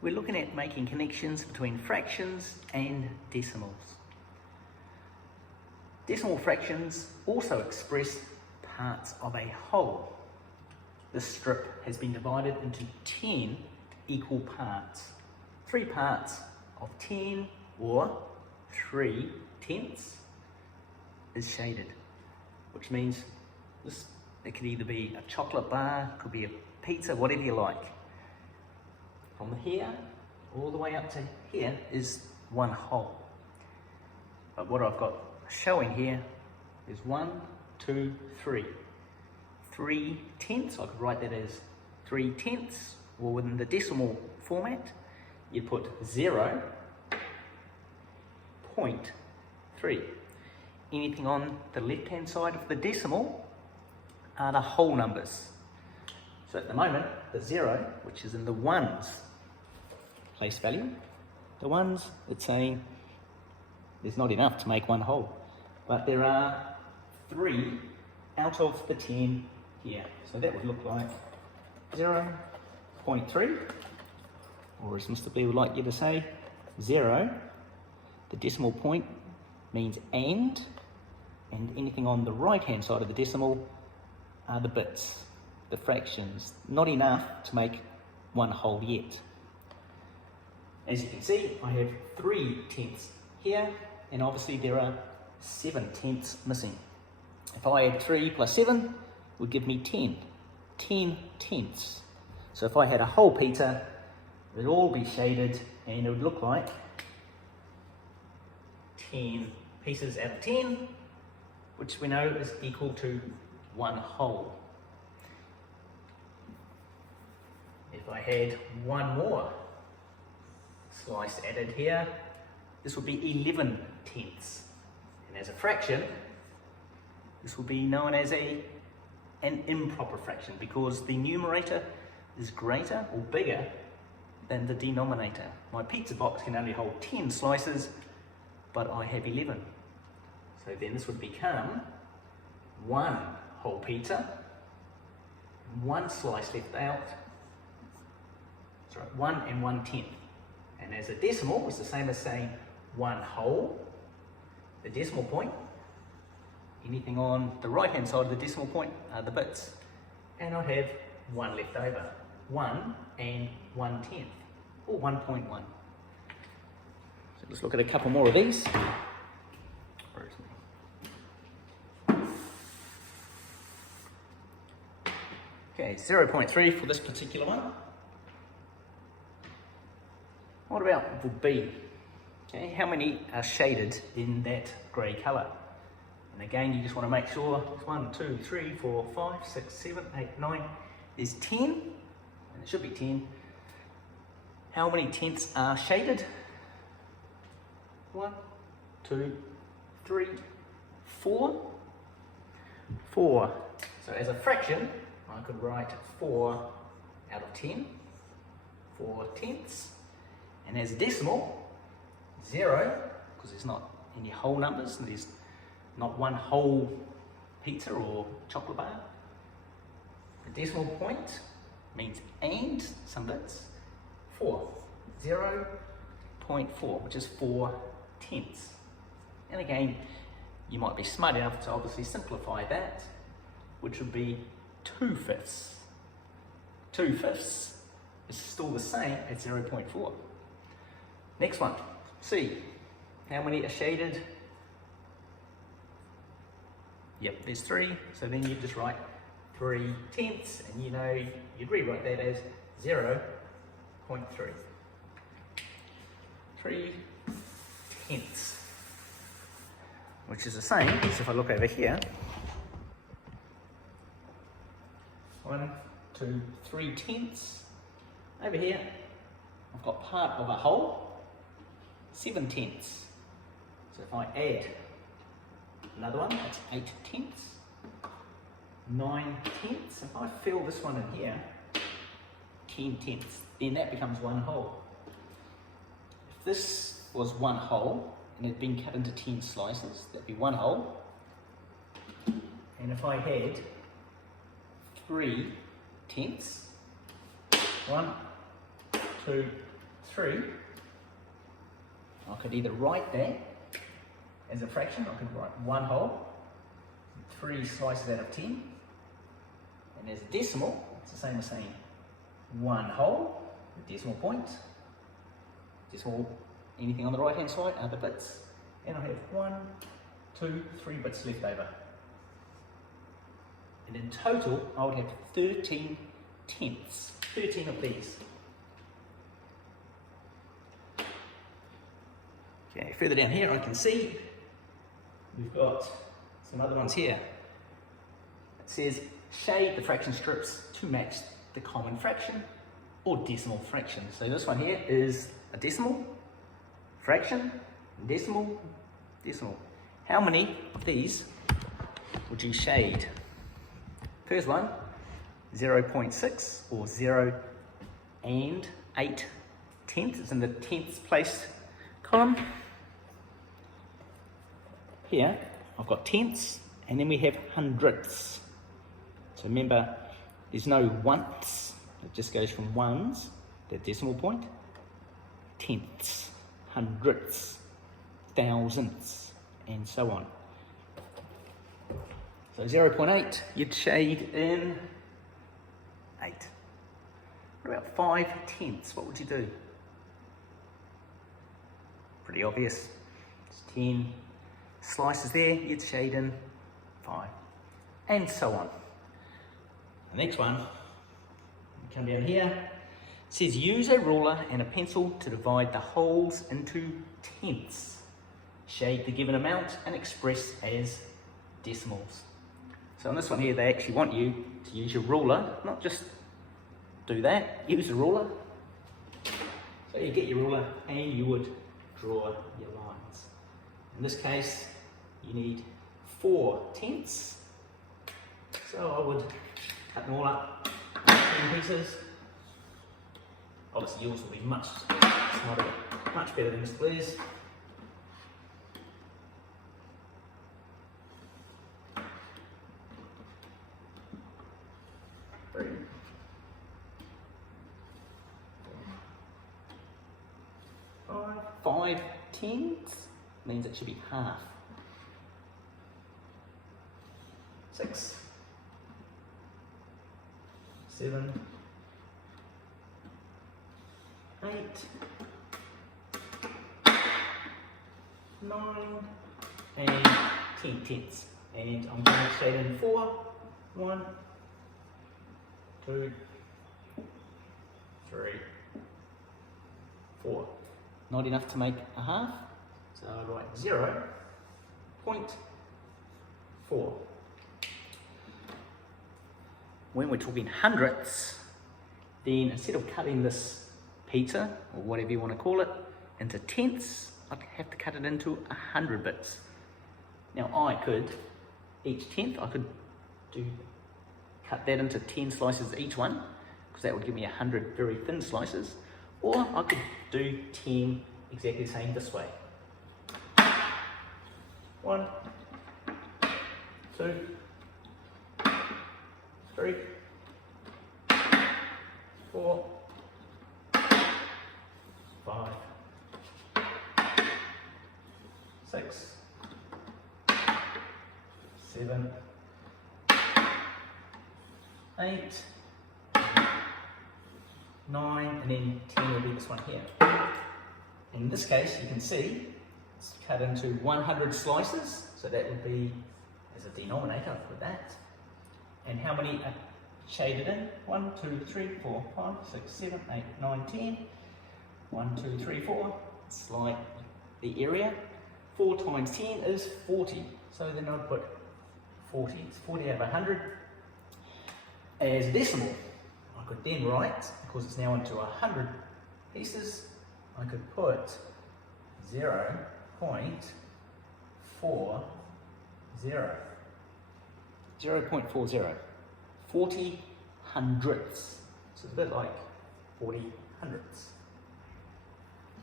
we're looking at making connections between fractions and decimals. Decimal fractions also express parts of a whole. This strip has been divided into 10 equal parts. 3 parts of 10 or 3/10 is shaded, which means it could either be a chocolate bar, could be a pizza, whatever you like. From here all the way up to here is one whole. But what I've got showing here is 1, 2, 3. 3/10, I could write that as 3/10, or within the decimal format, you put 0.3. Anything on the left-hand side of the decimal are the whole numbers. So at the moment, the 0, which is in the ones place value, the ones, it's saying there's not enough to make one whole, but there are 3 out of the 10 here. So that would look like 0.3, or as Mr. B would like you to say, 0. The decimal point means and anything on the right-hand side of the decimal are the bits, the fractions. Not enough to make one whole yet. As you can see, I have 3/10 here, and obviously there are 7/10 missing. If I add 3 plus 7, it would give me 10. 10/10. So if I had a whole pizza, it would all be shaded, and it would look like 10 pieces out of 10, which we know is equal to one whole. If I had one more slice added here, this would be 11/10. And as a fraction, this will be known as an improper fraction, because the numerator is greater or bigger than the denominator. My pizza box can only hold 10 slices, but I have 11. So then this would become one whole pizza, one slice left out, 1 1/10. And as a decimal, it's the same as saying one whole. The decimal point, anything on the right-hand side of the decimal point are the bits. And I have 1 left over, 1 1/10, or 1.1. So let's look at a couple more of these. Okay, 0.3 for this particular one. What about the B? Okay, how many are shaded in that grey colour? And again, you just want to make sure it's 1, 2, 3, 4, 5, 6, 7, 8, 9. There's 10, and it should be 10. How many tenths are shaded? 1, 2, 3, 4. 4. So as a fraction, I could write 4 out of 10, 4/10. And as a decimal, 0, because there's not any whole numbers, and there's not one whole pizza or chocolate bar. The decimal point means and some bits, 4, 0.4, which is 4/10. And again, you might be smart enough to obviously simplify that, which would be 2/5. 2/5 is still the same at 0.4. Next one, C. How many are shaded? Yep, there's 3. So then you just write 3/10, and you know you'd rewrite that as 0.3. 3/10, which is the same as if I look over here. 1, 2, 3/10. Over here, I've got part of a whole, 7/10. So if I add another one, that's 8/10. 9/10. If I fill this one in here, 10/10, then that becomes one whole. If this was one whole and it had been cut into 10 slices, that'd be one whole. And if I had 3/10, 1, 2, 3, I could either write that as a fraction, I could write 1 whole, 3 slices out of 10, and as a decimal, it's the same as saying 1 whole, the decimal point, decimal, anything on the right hand side, other bits, and I have 1, 2, 3 bits left over. And in total, I would have 13 tenths, 13 of these. Okay, further down here I can see we've got some other ones here. It says shade the fraction strips to match the common fraction or decimal fraction. So this one here is a decimal, fraction, decimal, decimal. How many of these would you shade? First one, 0.6 or 0 and 8 tenths. It's in the tenths place column. Here I've got tenths and then we have hundredths. So remember, there's no once, it just goes from ones, the decimal point, tenths, hundredths, thousandths, and so on. So 0.8, you'd shade in 8. What about 5 tenths? What would you do? Pretty obvious. It's 10 slices there, you'd shade in 5. And so on. The next one, we come down here, it says use a ruler and a pencil to divide the wholes into tenths. Shade the given amount and express as decimals. So on this one here, they actually want you to use your ruler, not just do that, use the ruler. So you get your ruler and you would draw your lines. In this case, you need 4 tenths. So I would cut them all up in pieces. Obviously yours will be much smarter, much better than Mr. Blair's. Five tenths means it should be half. 6, 7, 8, 9, and 10 tenths. And I'm going to shade in 4. 1, 2, 3, 4. Not enough to make a half, so I write 0.4. When we're talking hundredths, then instead of cutting this pizza, or whatever you want to call it, into tenths, I'd have to cut it into 100 bits. Now I could, each tenth, I could cut that into 10 slices each one, because that would give me 100 very thin slices. Or I could do 10 exactly the same this way. 1, 2, 3, 4, 5, 6, 7, 8, 9, and then 10 will be this one here. In this case, you can see it's cut into 100 slices, so that would be, as a denominator, I'll put that. And how many are shaded in? 1, 2, 3, 4, 5, 6, 7, 8, 9, 10. 1, 2, 3, 4. It's like the area. 4 times 10 is 40. So then I'd put 40. It's 40 out of 100. As a decimal, I could then write, because it's now into 100 pieces, I could put 0.40. 0.40. 40 hundredths. So it's a bit like 40 hundredths.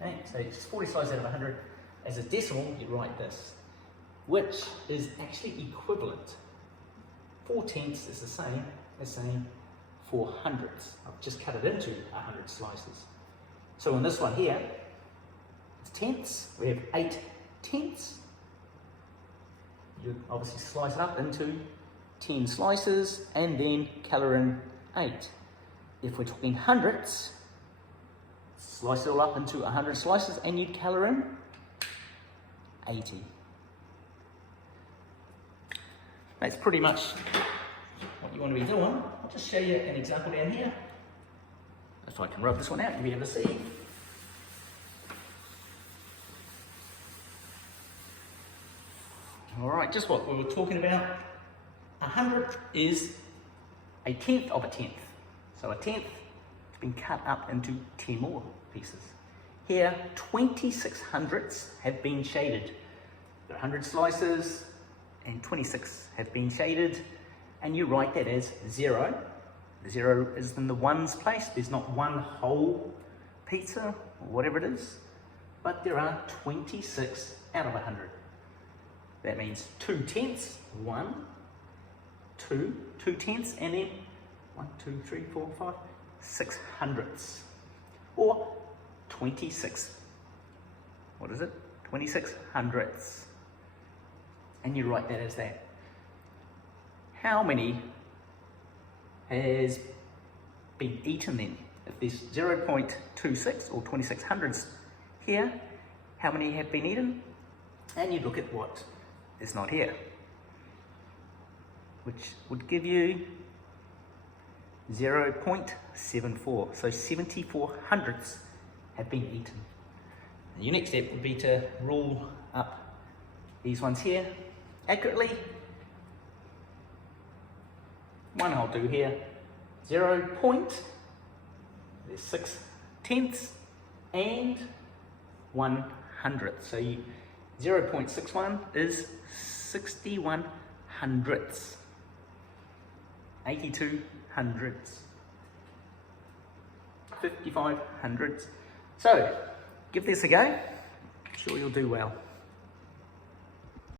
Okay, so it's 40 slices out of 100. As a decimal, you write this, which is actually equivalent. 4 tenths is the same as saying 4 hundredths. I've just cut it into 100 slices. So in this one here, it's tenths. We have 8 tenths. You obviously slice it up into 10 slices and then colour in 8. If we're talking hundredths, slice it all up into 100 slices and you'd colour in 80. That's pretty much what you want to be doing. I'll just show you an example down here. If I can rub this one out, you'll be able to see. Alright, just what we were talking about. 100 is a tenth of a tenth. So a tenth has been cut up into 10 more pieces. Here, 26 hundredths have been shaded. There are 100 slices and 26 have been shaded, and you write that as 0. The 0 is in the ones place. There's not one whole pizza or whatever it is, but there are 26 out of 100. That means 2 tenths, 1, 2, 2 tenths, and then 1, 2, 3, 4, 5, 6 hundredths, or 26. What is it? 26 hundredths. And you write that as that. How many has been eaten then? If there's 0.26 or 26 hundredths here, how many have been eaten? And you look at what is not here, which would give you 0.74. So 74 hundredths have been eaten. And your next step would be to rule up these ones here accurately. One I'll do here, 0.6 tenths and 1 hundredth. So 0.61 is 61 hundredths, 82 hundredths, 55 hundredths. So give this a go, I'm sure you'll do well.